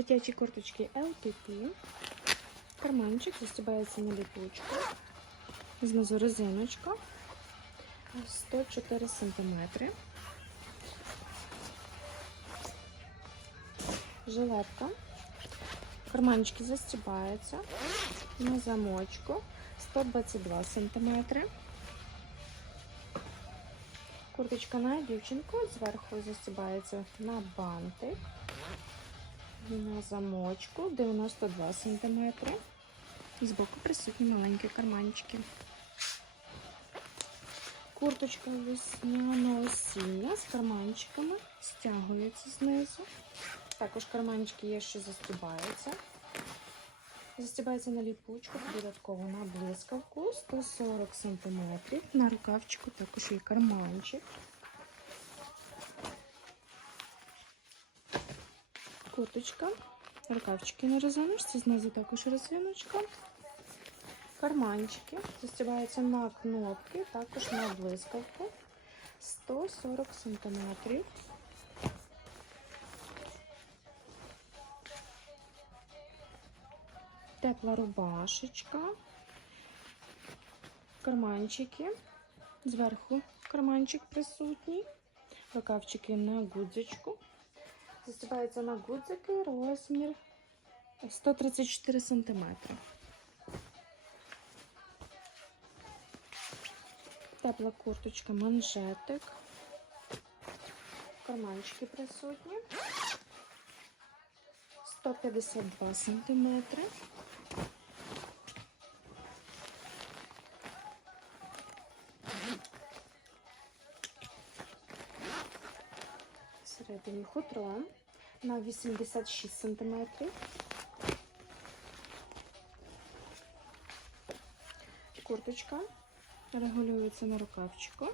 Дитячі курточки LPP. Карманчик застібається на ліпучку. Знизу резиночка. 104 см. Жилетка. Карманчики застібаються на замочку. 122 см. Курточка на дівчинку. Зверху застібається на бантик. На замочку 92 см. Збоку присутні маленькі карманчики. Курточка весняно осіння з карманчиками. Стягується знизу. Також карманчики є, що застібаються. Застібається на ліпучку, додатково на блискавку 140 см. На рукавчику також є карманчик. Курточка, рукавчики на резиночці, знизу також резиночка. Карманчики застібаються на кнопки, також на блискавку 140 см. Тепла рубашечка, карманчики, зверху карманчик присутній, рукавчики на гудзичку. Застібається на гудзики розмір 134 см. Тепла курточка, манжетик, карманчики присутні. 152 сантиметри. Всередині хутро на 86 сантиметрів. Курточка регулюється на рукавчику.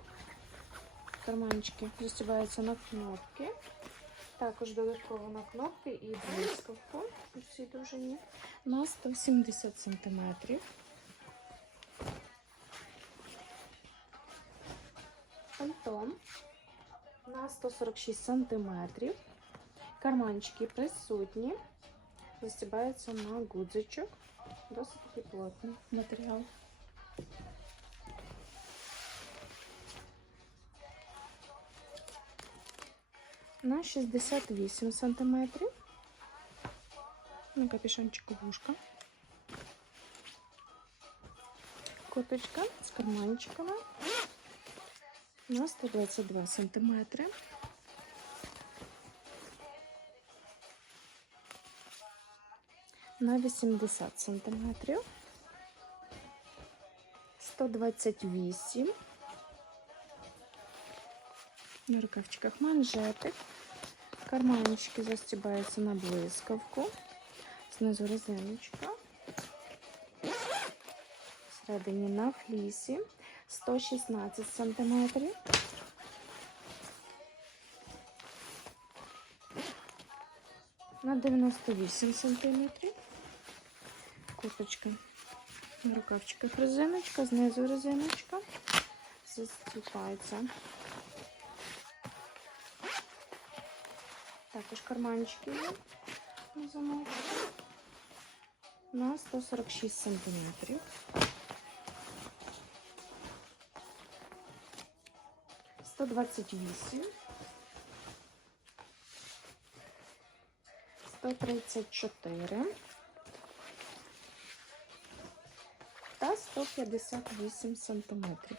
Карманчики застібаються на кнопки. Також додатково на кнопки і блискавку у цій довжині на 170 сантиметрів. Пальто на 146 сантиметрів. Карманчики присутні. Застібаються на гудзичок. Досить такий плотний матеріал. На 68 сантиметрів. На капюшончику вушка. Коточка з карманчиками на 122 сантиметри. На 80 сантиметрів. 128. На рукавчиках манжетик. Карманчики застібаються на блискавку. Знизу резиночка. Всередині на флісі. 116 сантиметрів. На 98 сантиметрів. Курточка на рукавчиках резиночка, знизу резиночка. Застіпається. Також карманчики є на замок. На 146 сантиметрів. Сто двадцять вісім. Сто тридцять чотири. Та 158 сантиметрів.